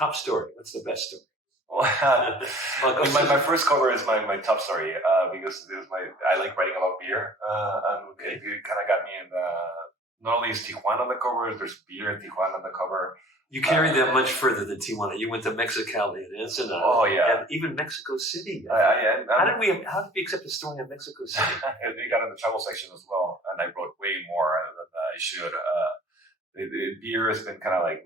top story. What's the best story? Well, my first cover is my top story because it is I like writing about beer, and it kind of got me in. Not only is Tijuana on the cover, there's beer in Tijuana on the cover. You carried that much further than Tijuana. You went to Mexicali and Ensenada. Oh yeah, and even Mexico City. How did we accept the story of Mexico City? They got in the travel section as well, and I wrote way more than I should. Beer has been kind of like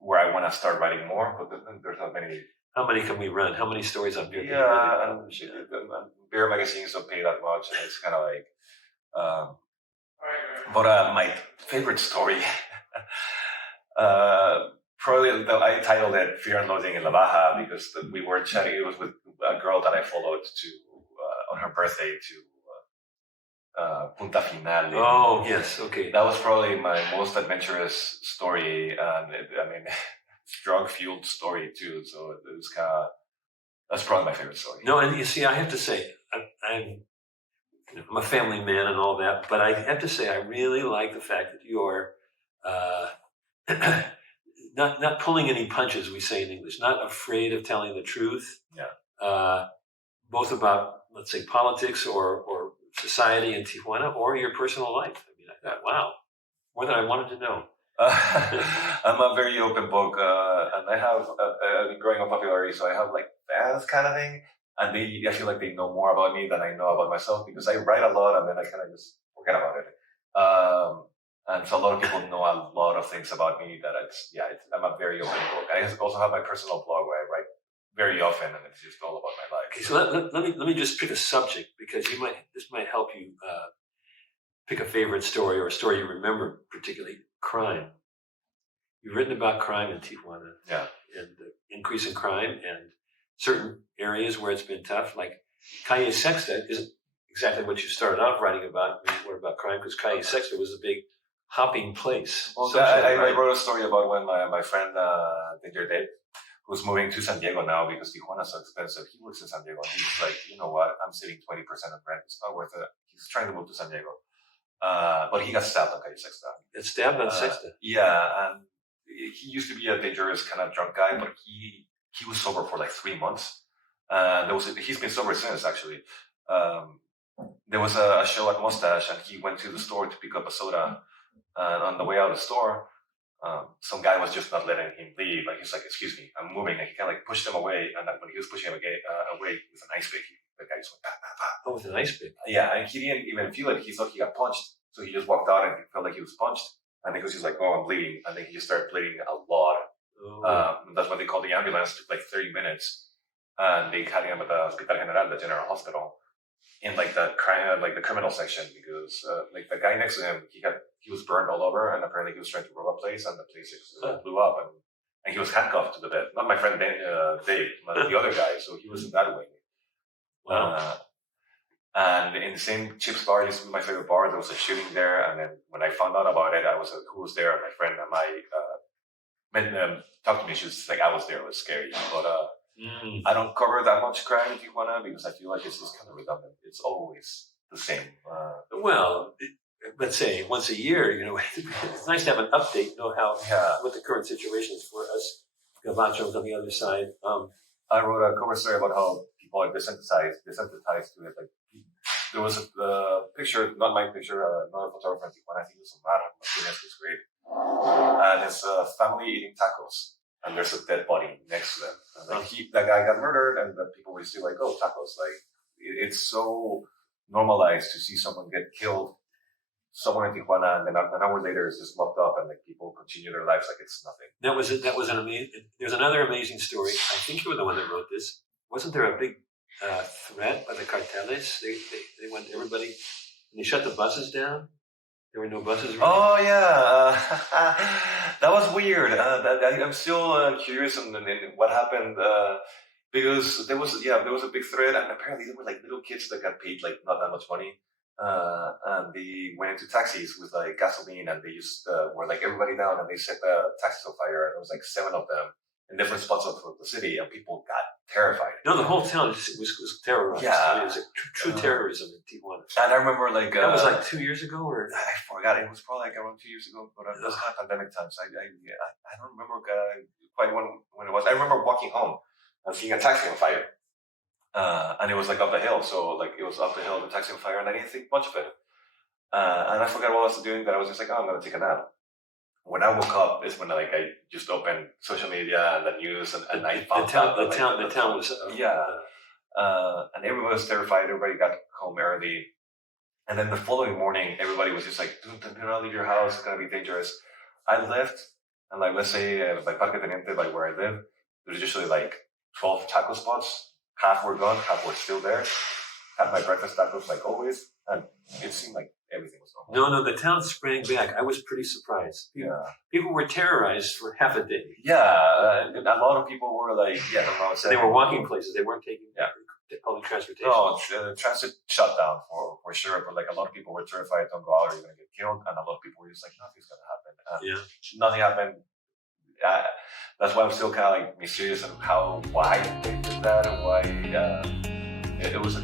where I want to start writing more, but there's not many. How many can we run? How many stories on beer? Yeah, and beer magazines don't pay that much, and it's kind of like. But my favorite story, probably I titled it "Fear and Loathing in La Baja" because we were chatting. It was with a girl that I followed on her birthday to Punta Final. Oh yes, okay. That was probably my most adventurous story, and drug-fueled story too. So it was that's probably my favorite story. No, and you see, I have to say, I'm a family man and all that, but I have to say I really like the fact that you're not pulling any punches, we say in English, not afraid of telling the truth. Yeah. Both about, let's say, politics or society in Tijuana or your personal life. I mean, I thought, wow, more than I wanted to know. I'm a very open book, and I have growing up popularity, so I have like fans kind of thing. And I feel like they know more about me than I know about myself because I write a lot and then I kind of just forget about it. And so a lot of people know a lot of things about me that I'm a very open book. I also have my personal blog where I write very often, and it's just all about my life. Okay, so let me just pick a subject because this might help you pick a favorite story or a story you remember, particularly crime. You've written about crime in Tijuana, yeah, and the increase in crime and certain areas where it's been tough, like Calle Sexta isn't exactly what you started off writing about when you wrote about crime, because Calle Sexta was a big hopping place. Well, I wrote a story about when my friend, Dave, who's moving to San Diego now because Tijuana is so expensive. He works in San Diego, and he's like, you know what? I'm saving 20% of rent. It's not worth it. He's trying to move to San Diego. But he got stabbed on Calle Sexta. Got stabbed on Sexta? Yeah, and he used to be a dangerous kind of drunk guy, but he was sober for like 3 months. He's been sober since, actually. There was a show at Mustache, and he went to the store to pick up a soda. And on the way out of the store, some guy was just not letting him leave. Like, he's like, "Excuse me, I'm moving." And he kind of like pushed him away. And when he was pushing him away with an ice pick, the guy just went, "Bah, bah, bah." Oh, with an ice pick? Yeah, and he didn't even feel it. He thought he got punched. So he just walked out and he felt like he was punched. And because he was like, "Oh, I'm bleeding." And then he just started bleeding a lot. That's when they called the ambulance. It took like 30 minutes, and they had him at the Hospital General, the general hospital, in like the crime, like the criminal section, because like the guy next to him, he was burned all over, and apparently he was trying to rob a place, and the place blew up, and he was handcuffed to the bed. Not my friend Dave, but the other guy. So he was in that wing. Wow. And in the same Chips bar, this was my favorite bar. There was a shooting there, and then when I found out about it, I was who was there? My friend and talked to me. She was like, I was there. It was scary, but I don't cover that much crime in Tijuana because I feel like it's just kind of redundant. It's always the same. Let's say once a year, it's nice to have an update, what the current situation is for us Gabachos on the other side. I wrote a cover story about how people are desensitized to it. Like, there was a picture, not my picture, another photographer in Tijuana, I think it was Omar, was great. And it's a family eating tacos, and there's a dead body next to them. And like that guy got murdered, and the people were still like, "Oh, tacos!" Like, it's so normalized to see someone get killed somewhere in Tijuana, and then an hour later it's just locked up, and like people continue their lives like it's nothing. That was an amazing. There's another amazing story. I think you were the one that wrote this. Wasn't there a big threat by the carteles? They went everybody, and they shut the buses down. There were no buses. Oh yeah, that was weird. I'm still curious on what happened because there was a big threat, and apparently there were like little kids that got paid like not that much money, and they went into taxis with like gasoline, and they just were like everybody down, and they set the taxis on fire, and there was like 7 of them in different spots of the city, and people got terrified. No, the whole town was terrorized. Yeah. It was a true terrorism in Tijuana. And I remember like That was like 2 years ago, or I forgot. It was probably like around 2 years ago, but it was kind of pandemic times. I don't remember quite when it was. I remember walking home and seeing a taxi on fire, and it was like up the hill. So like it was up the hill, the taxi on fire, and I didn't think much of it. And I forgot what I was doing. That I was just like, oh, I'm gonna take a nap. When I woke up, is when like I just opened social media and the news, and I found out the town was and everyone was terrified. Everybody got home early, and then the following morning, everybody was just like, "Do not leave your house. It's gonna be dangerous." I left, and like let's say like Parque Teniente, like where I live, there's usually like 12 taco spots. Half were gone, half were still there. Had my breakfast tacos like always, and it seemed like everything was normal. No, the town sprang back. I was pretty surprised. Yeah. People were terrorized for half a day. Yeah, a lot of people were like, They were walking places. They weren't taking public transportation. No, transit shut down for sure. But like a lot of people were terrified, don't go out or you're gonna get killed, and a lot of people were just like, nothing's gonna happen. Nothing happened. That's why I'm still kind of like mysterious on why they did that and why it was a